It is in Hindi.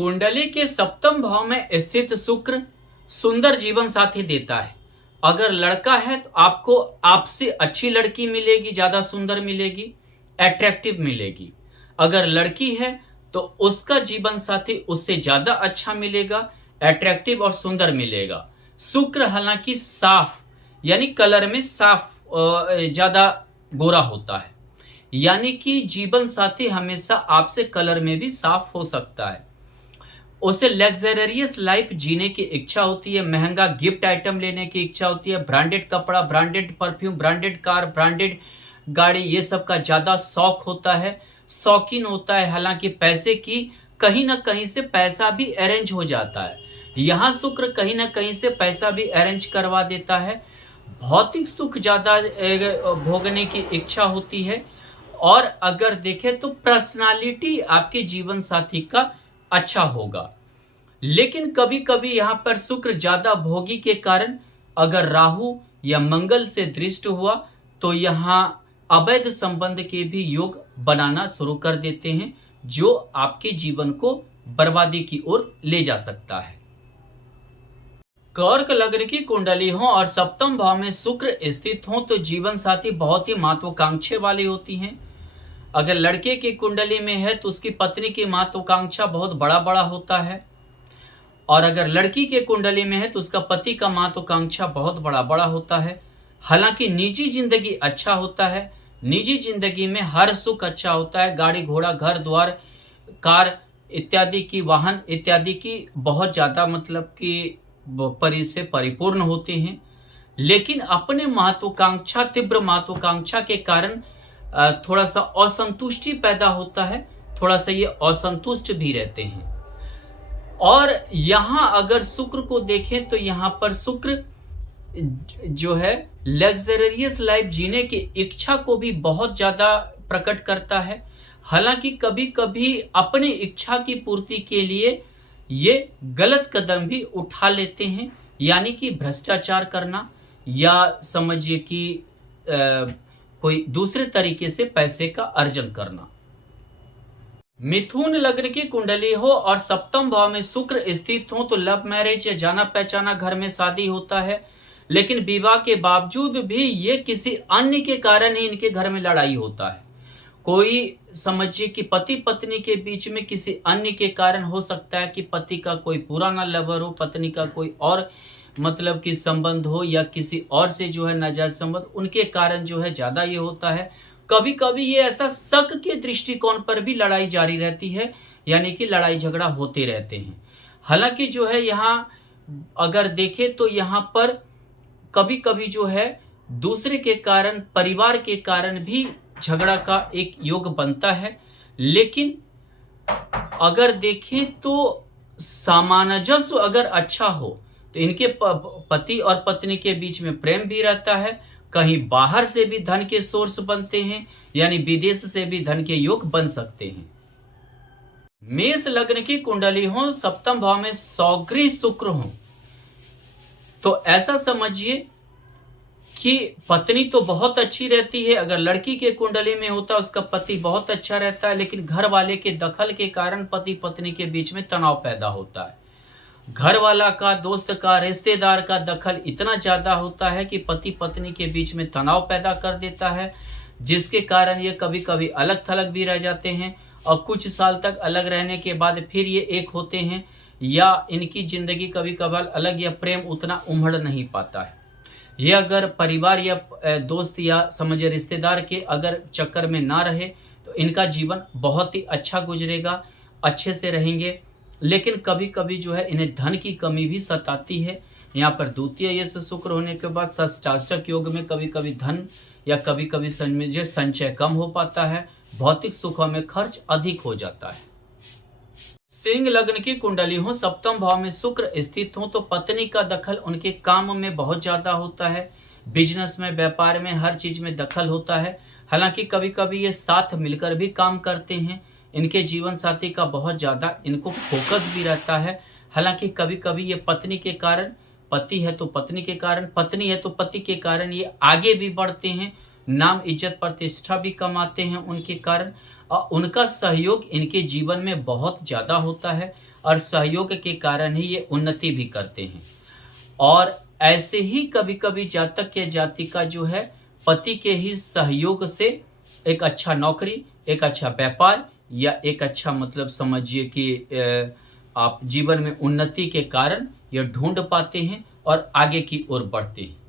कुंडली के सप्तम भाव में स्थित शुक्र सुंदर जीवन साथी देता है। अगर लड़का है तो आपको आपसे अच्छी लड़की मिलेगी, ज्यादा सुंदर मिलेगी, अट्रैक्टिव मिलेगी। अगर लड़की है तो उसका जीवन साथी उससे ज्यादा अच्छा मिलेगा, अट्रैक्टिव और सुंदर मिलेगा। शुक्र हालांकि साफ यानी कलर में साफ ज्यादा गोरा होता है, यानी कि जीवन साथी हमेशा आपसे कलर में भी साफ हो सकता है। उसे लग्जरियस लाइफ जीने की इच्छा होती है, महंगा गिफ्ट आइटम लेने की इच्छा होती है, ब्रांडेड कपड़ा, branded perfume, branded car, branded गाड़ी, ये सब का ज्यादा शौक होता है, शौकीन होता है। हालांकि पैसे की कहीं ना कहीं से पैसा भी अरेंज हो जाता है। यहाँ शुक्र कहीं ना कहीं से पैसा भी अरेंज करवा देता है। भौतिक सुख ज्यादा भोगने की इच्छा होती है। और अगर देखें तो पर्सनालिटी आपके जीवन साथी का अच्छा होगा। लेकिन कभी कभी यहां पर शुक्र ज्यादा भोगी के कारण अगर राहु या मंगल से दृष्ट हुआ तो यहां अवैध संबंध के भी योग बनाना शुरू कर देते हैं, जो आपके जीवन को बर्बादी की ओर ले जा सकता है। कर्क लग्न की कुंडली हो और सप्तम भाव में शुक्र स्थित हो तो जीवन साथी बहुत ही महत्वाकांक्षे वाली होती हैं। अगर लड़के की कुंडली में है तो उसकी पत्नी की महत्वाकांक्षा बहुत बड़ा बड़ा होता है, और अगर लड़की के कुंडली में है तो उसका पति का महत्वाकांक्षा बहुत बड़ा बड़ा होता है। हालांकि निजी जिंदगी अच्छा होता है, निजी जिंदगी में हर सुख अच्छा होता है, गाड़ी घोड़ा घर द्वार कार इत्यादि की वाहन इत्यादि की बहुत ज्यादा मतलब कि से परिपूर्ण होते हैं। लेकिन अपने महत्वाकांक्षा तीव्र महत्वाकांक्षा के कारण थोड़ा सा असंतुष्टि पैदा होता है, थोड़ा सा ये असंतुष्ट भी रहते हैं। और यहां अगर शुक्र को देखें तो यहां पर शुक्र जो है लग्जरियस लाइफ जीने की इच्छा को भी बहुत ज्यादा प्रकट करता है। हालांकि कभी कभी अपनी इच्छा की पूर्ति के लिए ये गलत कदम भी उठा लेते हैं, यानी कि भ्रष्टाचार करना या समझिए कि कोई दूसरे तरीके से पैसे का अर्जन करना। मिथुन लग्न की कुंडली हो और सप्तम भाव में शुक्र स्थित हो तो लव मैरिज या जाना पहचाना घर में शादी होता है। लेकिन विवाह के बावजूद भी ये किसी अन्य के कारण ही इनके घर में लड़ाई होता है। कोई समझिए कि पति पत्नी के बीच में किसी अन्य के कारण हो सकता है कि पति का कोई पुराना लवर हो, पत्नी का कोई और मतलब कि संबंध हो, या किसी और से जो है नाजायज संबंध, उनके कारण जो है ज्यादा ये होता है। कभी कभी ये ऐसा शक के दृष्टिकोण पर भी लड़ाई जारी रहती है, यानी कि लड़ाई झगड़ा होते रहते हैं। हालांकि जो है यहाँ अगर देखें तो यहाँ पर कभी कभी जो है दूसरे के कारण, परिवार के कारण भी झगड़ा का एक योग बनता है। लेकिन अगर देखें तो सामंजस्य अगर अच्छा हो तो इनके पति और पत्नी के बीच में प्रेम भी रहता है। कहीं बाहर से भी धन के सोर्स बनते हैं, यानी विदेश से भी धन के योग बन सकते हैं। मेष लग्न की कुंडली हो, सप्तम भाव में सौगृह शुक्र हो तो ऐसा समझिए कि पत्नी तो बहुत अच्छी रहती है। अगर लड़की के कुंडली में होता है उसका पति बहुत अच्छा रहता है, लेकिन घर वाले के दखल के कारण पति पत्नी के बीच में तनाव पैदा होता है। घर वाला का, दोस्त का, रिश्तेदार का दखल इतना ज्यादा होता है कि पति पत्नी के बीच में तनाव पैदा कर देता है, जिसके कारण ये कभी कभी अलग थलग भी रह जाते हैं और कुछ साल तक अलग रहने के बाद फिर ये एक होते हैं, या इनकी जिंदगी कभी कभार अलग या प्रेम उतना उमड़ नहीं पाता है। ये अगर परिवार या दोस्त या समझिए रिश्तेदार के अगर चक्कर में ना रहे तो इनका जीवन बहुत ही अच्छा गुजरेगा, अच्छे से रहेंगे। लेकिन कभी कभी जो है इन्हें धन की कमी भी सताती है। यहाँ पर द्वितीय यश शुक्र होने के बाद षष्टाष्टक योग में कभी कभी धन या कभी कभी समझिए संचय कम हो पाता है, भौतिक सुखों में खर्च अधिक हो जाता है। सिंह लग्न की कुंडली हो, सप्तम भाव में शुक्र स्थित हो तो पत्नी का दखल उनके काम में बहुत ज्यादा होता है। बिजनेस में, व्यापार में, हर चीज में दखल होता है। हालांकि कभी कभी ये साथ मिलकर भी काम करते हैं। इनके जीवन साथी का बहुत ज्यादा इनको फोकस भी रहता है। हालांकि कभी कभी ये पत्नी के कारण, पति है तो पत्नी के कारण, पत्नी है तो पति के कारण ये आगे भी बढ़ते हैं, नाम इज्जत प्रतिष्ठा भी कमाते हैं उनके कारण। और उनका सहयोग इनके जीवन में बहुत ज्यादा होता है। और सहयोग के कारण ही ये उन्नति भी करते हैं। और ऐसे ही कभी-कभी जातक या जातिका जो है पति के ही सहयोग से एक अच्छा नौकरी, एक अच्छा व्यापार या एक अच्छा मतलब समझिए कि आप जीवन में उन्नति के कारण ये ढूँढ पाते हैं और आगे की ओर बढ़ते हैं।